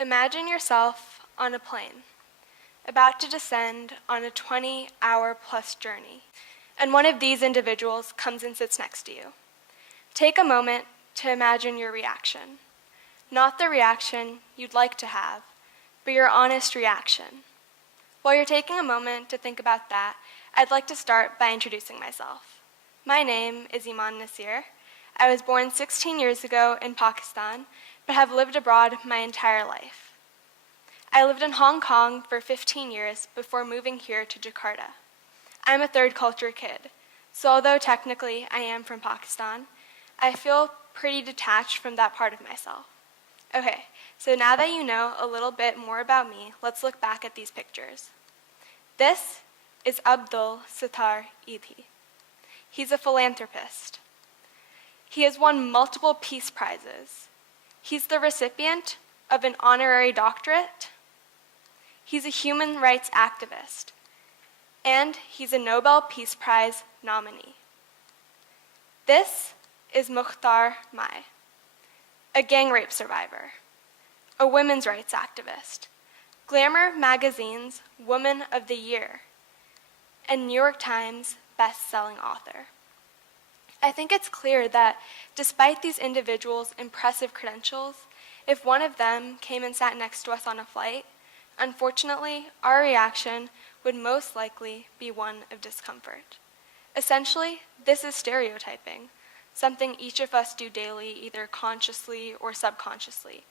Imagine yourself on a plane, about to descend on a 20-hour-plus journey, and one of these individuals comes and sits next to you. Take a moment to imagine your reaction. Not the reaction you'd like to have, but your honest reaction. While you're taking a moment to think about that, I'd like to start by introducing myself. My name is Eman Naseer. I was born 16 years ago in Pakistan, but have lived abroad my entire life. I lived in Hong Kong for 15 years before moving here to Jakarta. I'm a third culture kid, so although technically I am from Pakistan, I feel pretty detached from that part of myself. Okay, so now that you know a little bit more about me, let's look back at these pictures. This is Abdul Sattar Idhi. He's a philanthropist. He has won multiple peace prizes. He's the recipient of an honorary doctorate. He's a human rights activist. And he's a Nobel Peace Prize nominee. This is Mukhtar Mai, a gang rape survivor, a women's rights activist, Glamour magazine's Woman of the Year, and New York Times best-selling author. I think it's clear that despite these individuals' impressive credentials, if one of them came and sat next to us on a flight, unfortunately, our reaction would most likely be one of discomfort. Essentially, this is stereotyping, something each of us do daily, either consciously or subconsciously.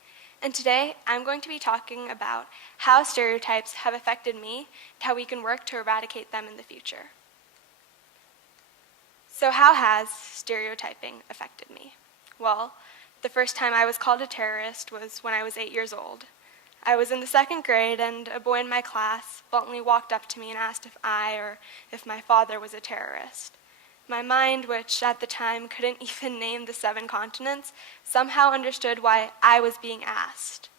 And today, I'm going to be talking about how stereotypes have affected me and how we can work to eradicate them in the future. So how has stereotyping affected me? Well, the first time I was called a terrorist was when I was 8 years old. I was in the second grade, and a boy in my class bluntly walked up to me and asked if I or if my father was a terrorist. My mind, which at the time couldn't even name the 7 continents, somehow understood why I was being asked.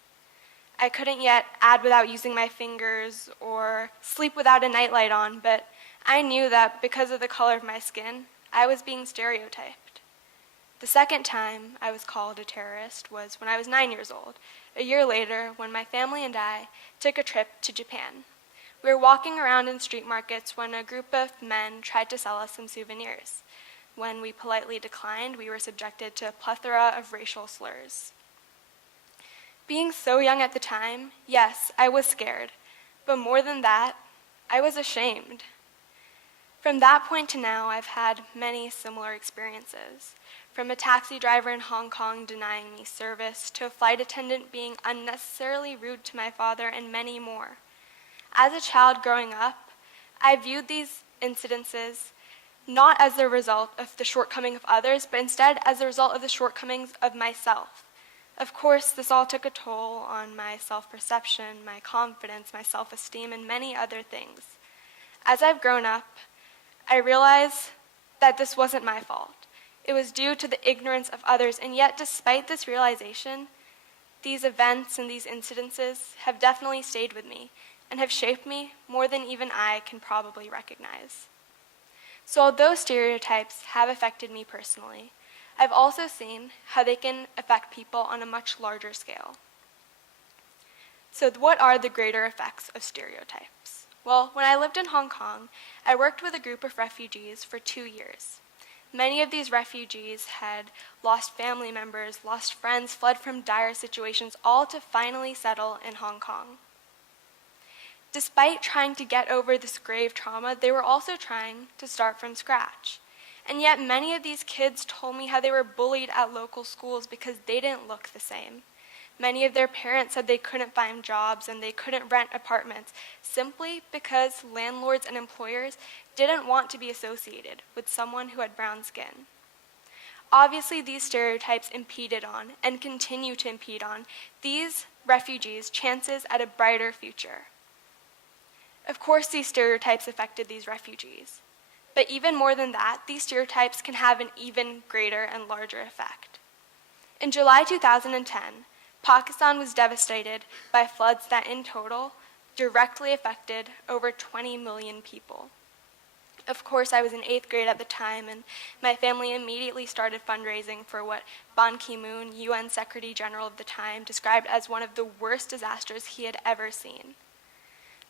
I couldn't yet add without using my fingers or sleep without a nightlight on, but I knew that because of the color of my skin, I was being stereotyped. The second time I was called a terrorist was when I was 9 years old, a year later when my family and I took a trip to Japan. We were walking around in street markets when a group of men tried to sell us some souvenirs. When we politely declined, we were subjected to a plethora of racial slurs. Being so young at the time, yes, I was scared, but more than that, I was ashamed. From that point to now, I've had many similar experiences, from a taxi driver in Hong Kong denying me service to a flight attendant being unnecessarily rude to my father, and many more. As a child growing up, I viewed these incidences not as the result of the shortcomings of others, but instead as a result of the shortcomings of myself. Of course, this all took a toll on my self-perception, my confidence, my self-esteem, and many other things. As I've grown up, I realize that this wasn't my fault. It was due to the ignorance of others, and yet despite this realization, these events and these incidences have definitely stayed with me and have shaped me more than even I can probably recognize. So although stereotypes have affected me personally, I've also seen how they can affect people on a much larger scale. So what are the greater effects of stereotypes? Well, when I lived in Hong Kong, I worked with a group of refugees for 2 years. Many of these refugees had lost family members, lost friends, fled from dire situations, all to finally settle in Hong Kong. Despite trying to get over this grave trauma, they were also trying to start from scratch. And yet many of these kids told me how they were bullied at local schools because they didn't look the same. Many of their parents said they couldn't find jobs and they couldn't rent apartments simply because landlords and employers didn't want to be associated with someone who had brown skin. Obviously, these stereotypes impeded on, and continue to impede on, these refugees' chances at a brighter future. Of course, these stereotypes affected these refugees. But even more than that, these stereotypes can have an even greater and larger effect. In July 2010, Pakistan was devastated by floods that in total directly affected over 20 million people. Of course, I was in 8th grade at the time, and my family immediately started fundraising for what Ban Ki-moon, UN Secretary General of the time, described as one of the worst disasters he had ever seen.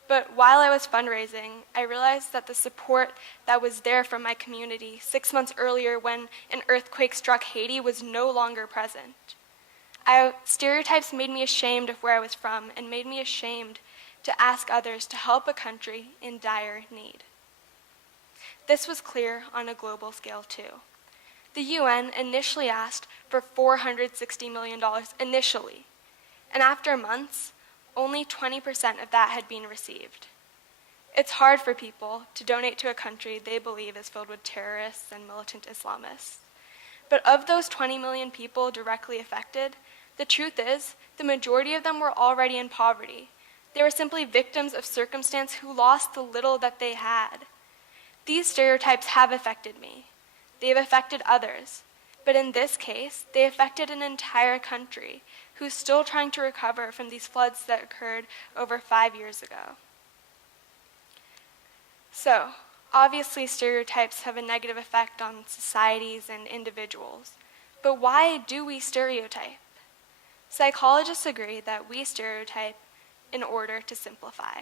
But while I was fundraising, I realized that the support that was there from my community 6 months earlier when an earthquake struck Haiti was no longer present. Stereotypes made me ashamed of where I was from and made me ashamed to ask others to help a country in dire need. This was clear on a global scale too. The UN initially asked for $460 million initially, and after months, only 20% of that had been received. It's hard for people to donate to a country they believe is filled with terrorists and militant Islamists. But of those 20 million people directly affected, the truth is, the majority of them were already in poverty. They were simply victims of circumstance who lost the little that they had. These stereotypes have affected me. They have affected others. But in this case, they affected an entire country who's still trying to recover from these floods that occurred over 5 years ago. So, obviously stereotypes have a negative effect on societies and individuals. But why do we stereotype? Psychologists agree that we stereotype in order to simplify.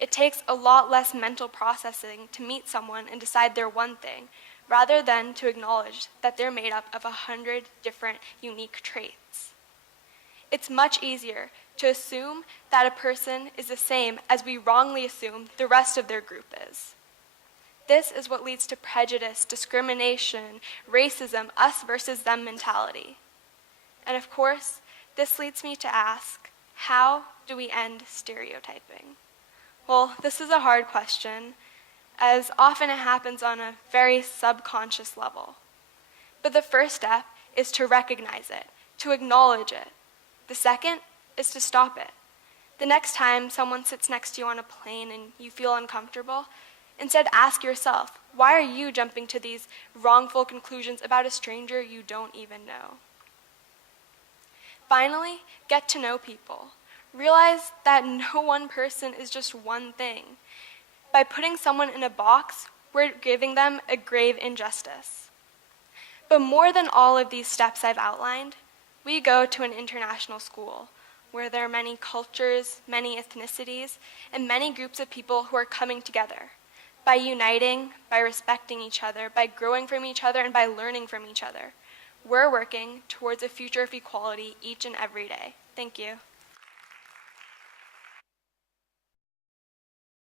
It takes a lot less mental processing to meet someone and decide they're one thing, rather than to acknowledge that they're made up of 100 different unique traits. It's much easier to assume that a person is the same as we wrongly assume the rest of their group is. This is what leads to prejudice, discrimination, racism, us versus them mentality. And of course, this leads me to ask, how do we end stereotyping? Well, this is a hard question, as often it happens on a very subconscious level. But the first step is to recognize it, to acknowledge it. The second is to stop it. The next time someone sits next to you on a plane and you feel uncomfortable, instead ask yourself, why are you jumping to these wrongful conclusions about a stranger you don't even know? Finally, get to know people. Realize that no one person is just one thing. By putting someone in a box, we're giving them a grave injustice. But more than all of these steps I've outlined, we go to an international school where there are many cultures, many ethnicities, and many groups of people who are coming together. By uniting, by respecting each other, by growing from each other, and by learning from each other, we're working towards a future of equality each and every day. Thank you.